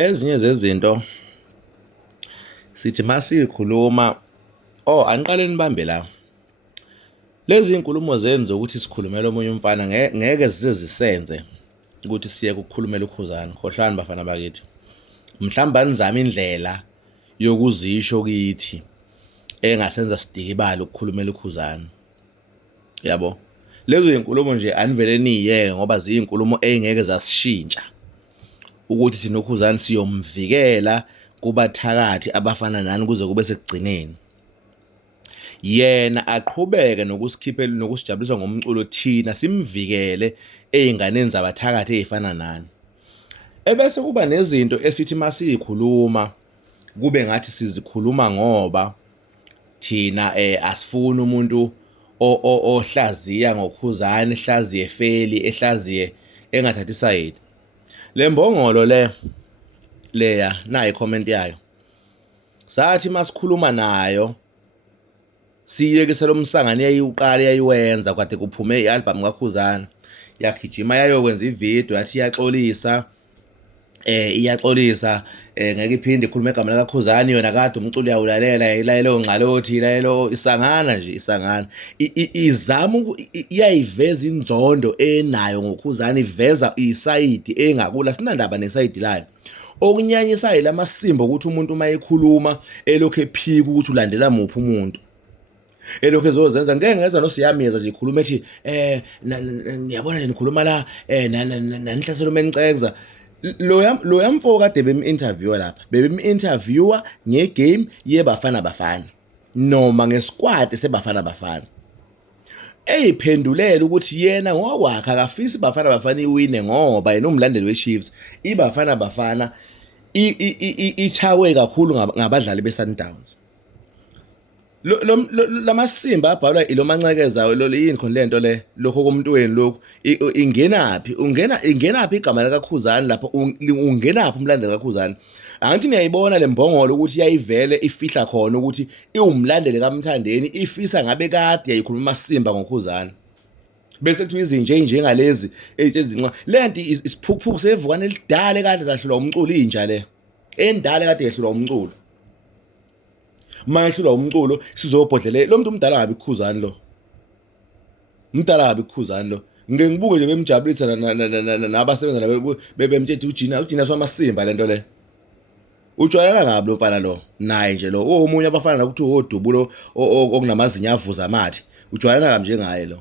Ezinye zezinto sithi masikhuluma aniqale nibambe la. Lezi inkulumo zenze ukuthi sikhulumele omunye umfana ngeke zisenze ukuthi siye ukukhulumela uKhuzani. Khohlani bafana bakithi. Mhlamba nizama indlela yokuzisho kithi engasenza sidikibala ukukhulumela uKhuzani. Yabo. Lezo inkulumo nje anivele niyeke ngoba ziyinkulumo engeke zasishintsha ukuthi thina uKhuzani siyomvikela kubathakathi abafana nani kuze kube sekugcineni. Yena aqhubeke nokusikhiphela nokusijabulisa ngomculo thina simvikele einganeni zabathakathi ezifana nani. Ebese kuba nezinto esithi masikhuluma kube ngathi sizikhuluma ngoba thina asifuni umuntu ohlaziya ngoKhuzani, ehlaziye efeli, ehlaziye engathathi side. Lembongolo leya nayi comment yayo. Sathi masikhuluma nayo siyeke lo msangane yayiqala yayiwenza kade kuphume ialbum kaKhuzani. Yakhijima yayokwenza ivideo yathi iyaxolisa iyaxolisa ngeke iphinde ikhulume igama likaKhuzani yona kade umculo yawulalela yayilayelo ngqalothi ilayelo isangana nje isangana izama iyayiveza inzondo enayo ngoKhuzani iveza isayidi engakula sinandaba nesayidi layo okunyanyisayo lamasimbo ukuthi umuntu mayekhuluma elokho ephika ukuthi ulandela muphi umuntu elokho ezozenza ngeke ngeza nosiyamiyeza nje ikhuluma ethi ngiyabona nje nikhuluma la nanihlaselo menicekza lo yamfo kade bemi-interviewer lapha bemi-interviewer ngegame yebafana bafana noma ngesquad sebafana bafana eyiphendulela ukuthi yena ngokwakhe akafisi bafana bafana iwine ngoba yena umlandeli weChiefs ibafana bafana ichawe kakhulu ngabadlali beSundowns. Lamasimba abhalwa ilomancekeza yini khona lento le lokho komuntu lokho ingenapi ingenapi igama likaKhuzani lapho ungenapi umlandeli kaKhuzani. Angithi niyayibona lembongolo ukuthi yayivele ifihla khona ukuthi iwumlandeli kaMthandeni ifisa ngabe kade yayikhuluma Simba ngoKhuzani. Bese kuthi izinje njengalezi ezinqa lento isiphukuphuku sevukane elidala kade zahlulwa umculo inja le endala kade yahlulwa umculo. Mayehlulwa umculo sizobhodlele lo muntu umdala ngabe uKhuzani lo umdala ngabe uKhuzani lo ngeke ngibuke nje bemjabulisa nabasebenza bebemthethe ujina swamasimba lento le ujwayela ngabe lo mfana lo naye nje lo omunye abafana nokuthi odubulo okunamazinya avuza amathi ujwayela ngabe njengaye lo.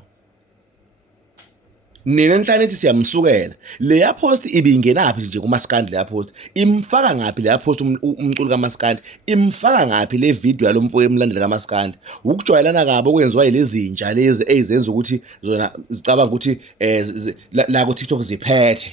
Nina enhlanithi siyamsukela leya post ibingenaphi nje kumaskandi leya post imfaka ngapi leya post umculo kaMaskandi imfaka ngapi le video yalomfo emlandela kaMaskandi ukujwayelana kabi okwenziwa yilezinja lezi ezenza ukuthi zona zicabanga ukuthi la ku TikTok ziphethe